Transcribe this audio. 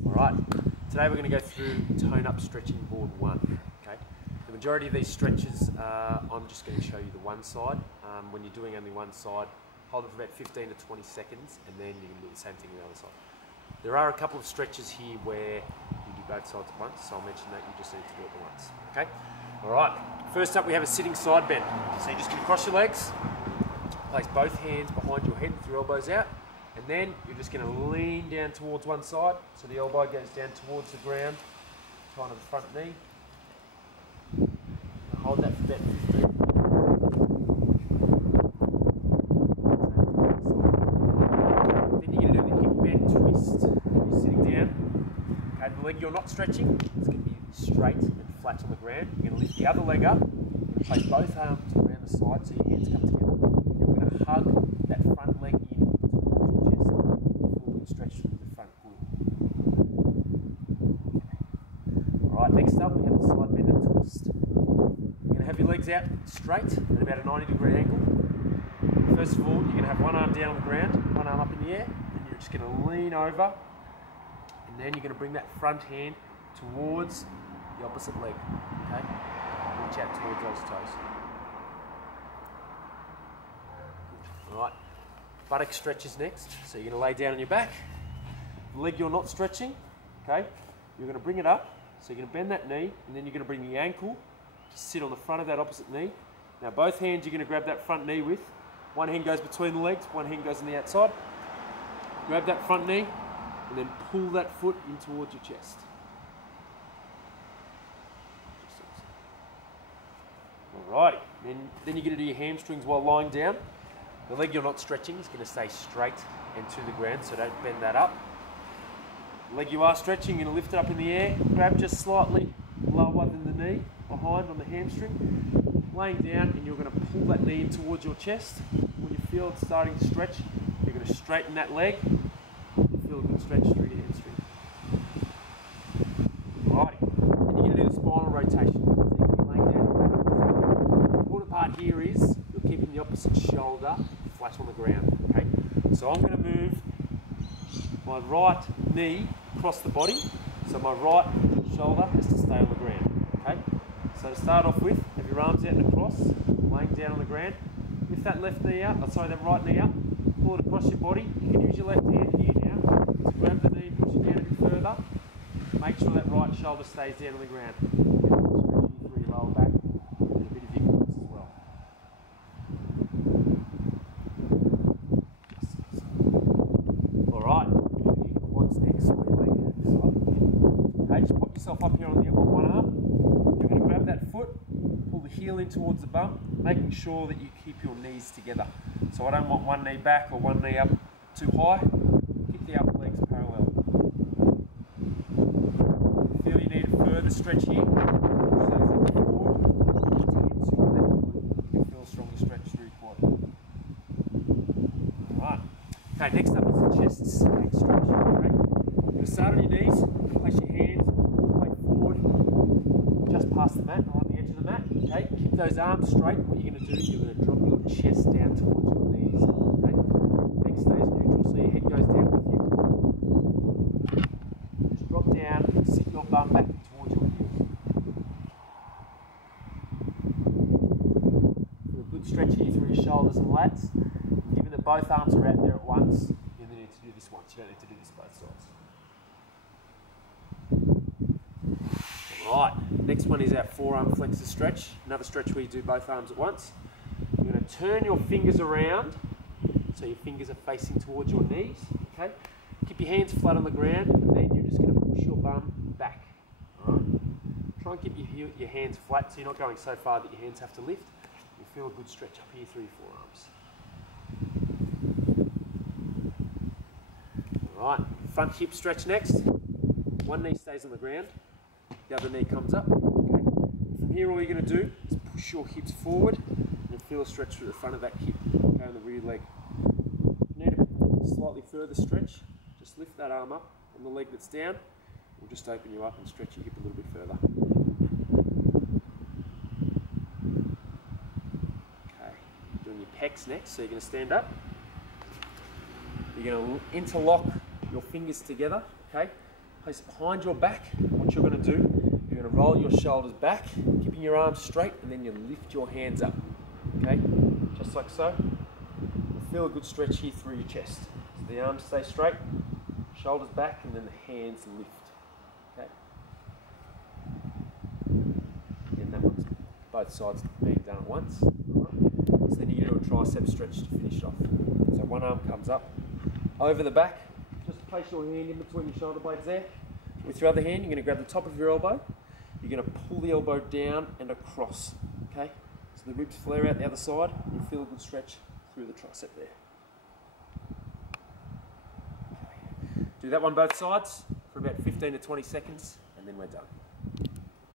Alright, today we're going to go through Toneup stretching board 1. Okay, the majority of these stretches, I'm just going to show you the one side. When you're doing only one side, hold it for about 15 to 20 seconds and then you can do the same thing on the other side. There are a couple of stretches here where you do both sides at once, so I'll mention that you just need to do it at once. Okay, alright, first up we have a sitting side bend. So you're just going to cross your legs, place both hands behind your head with your elbows out. And then you're just going to lean down towards one side, so the elbow goes down towards the ground, kind of the front knee. Hold that for about 15. Then you're going to do the hip bend twist. You're sitting down. Okay, the leg you're not stretching, it's going to be straight and flat on the ground. You're going to lift the other leg up, place both arms around the side so your hands come together. You're going to hug that front leg in. Stretch through the front glute. Okay. Alright, next up we have the side bend and twist. You're going to have your legs out straight at about a 90-degree angle. First of all, you're going to have one arm down on the ground, one arm up in the air, and you're just going to lean over, and then you're going to bring that front hand towards the opposite leg. Okay? Reach out towards those toes. Alright. Buttock stretches next, so you're going to lay down on your back. The leg you're not stretching, okay, you're going to bring it up, so you're going to bend that knee, and then you're going to bring the ankle to sit on the front of that opposite knee. Now both hands you're going to grab that front knee with. One hand goes between the legs, one hand goes on the outside. Grab that front knee, and then pull that foot in towards your chest. Alrighty, then you're going to do your hamstrings while lying down. The leg you're not stretching is going to stay straight and to the ground, so don't bend that up. The leg you are stretching, you're going to lift it up in the air, grab just slightly lower than the knee, behind on the hamstring, laying down, and you're going to pull that knee in towards your chest. When you feel it starting to stretch, you're going to straighten that leg, feel a good stretch through your hamstring. Alrighty, then you're going to do the spinal rotation. So you're going to be laying down. The important part here is you're keeping the opposite shoulder flat on the ground, okay? So I'm going to move my right knee across the body, so my right shoulder has to stay on the ground, okay? So to start off with, have your arms out and across, laying down on the ground. Lift that left knee up, that right knee up, pull it across your body. You can use your left hand here now to grab the knee and push it down a bit further. Make sure that right shoulder stays down on the ground. Stretching through your lower back and a bit of your glutes as well. Alright, your quads next, so you're laying down this side. Okay, just pop yourself up here on one arm. You're going to grab that foot, pull the heel in towards the bum, making sure that you keep your knees together. So I don't want one knee back or one knee up too high. Keep the upper legs parallel. Feel you need a further stretch here. Push those legs forward, tense your left glute. You feel a stronger stretch through your quad. Alright. Okay, next up is the chest stretch. Okay. You're going to start on your knees, place your hands all the way forward, just past the mat or on the edge of the mat. Okay, keep those arms straight. What you're going to do, you're going to drop your chest down towards your knees. Okay, neck stays neutral, so your head goes down with you. Just drop down, sit your bum back towards your heels. Do a good stretch here through your shoulders and lats. Given that both arms are out there at once, you only need to do this once. You don't need to do this both sides. Alright, next one is our forearm flexor stretch. Another stretch where you do both arms at once. You're going to turn your fingers around so your fingers are facing towards your knees. Okay? Keep your hands flat on the ground, and then you're just going to push your bum back. Alright? Try and keep your hands flat so you're not going so far that your hands have to lift. You'll feel a good stretch up here through your forearms. Alright, front hip stretch next. One knee stays on the ground. The other knee comes up. Okay. From here, all you're going to do is push your hips forward and feel a stretch through the front of that hip. Okay, on the rear leg. If you need a slightly further stretch, just lift that arm up on the leg that's down. We'll just open you up and stretch your hip a little bit further. Okay, doing your pecs next. So you're going to stand up. You're going to interlock your fingers together. Okay. place it behind your back. What you're going to do, you're going to roll your shoulders back, keeping your arms straight, and then you lift your hands up. Okay, just like so. Feel a good stretch here through your chest. So the arms stay straight, shoulders back, and then the hands lift. Okay. Again, that one's both sides being done at once. Right. So then you're going to do a tricep stretch to finish off. So one arm comes up over the back. Just place your hand in between your shoulder blades there. With your other hand, you're going to grab the top of your elbow. You're going to pull the elbow down and across. Okay. So the ribs flare out the other side. You feel a good stretch through the tricep there. Okay. Do that one both sides for about 15 to 20 seconds, and then we're done.